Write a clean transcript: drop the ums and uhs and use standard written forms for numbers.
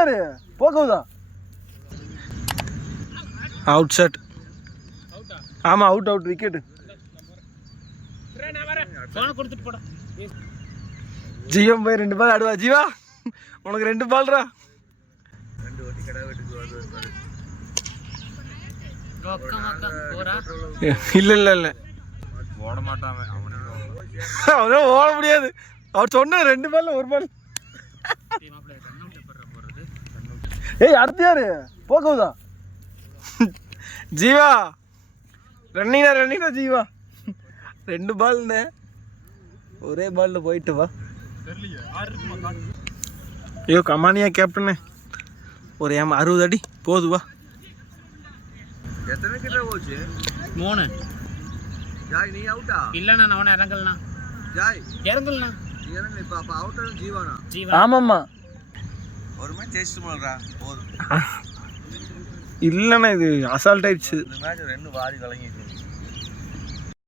அடுத்தாரு போக்குதா out set. ஆமா out wicket. ஜீவன் போய் 2 பால் ஆடுவா. ஜீவா உனக்கு 2 பால்ரா. இல்ல ஓட மாட்டான் அவன். ஓட முடியாது. அவர் சொன்ன 2 பால்ல 1 பால். ஏய் அடுத்து யாரு போக்குதா? ஜீவா ரன்னிங்கா ஜீவா. 2 பால்னு ஒரே பால்ல போயிட்டு வா. ஐயோ கமானியா கேப்டனு ஒரு 60 அடி போது வா. எத்தனை கிட்ட போச்சு? 3. ஜாய் நீ அவுட்டா? இல்லண்ணா நான் இறங்கலண்ணா. ஜாய் இறங்கலண்ணா. நீ இறங்க. இப்ப அவுட்டா ஜீவானா? ஆமாம்மா ஒரு மேட்ச் ஜெயிச்சு போறா போதும். இல்லண்ணா இது அசால்ட் ஆயிடுச்சு. இந்த மேட்ச் 2 வாரி கலங்கிடுச்சு.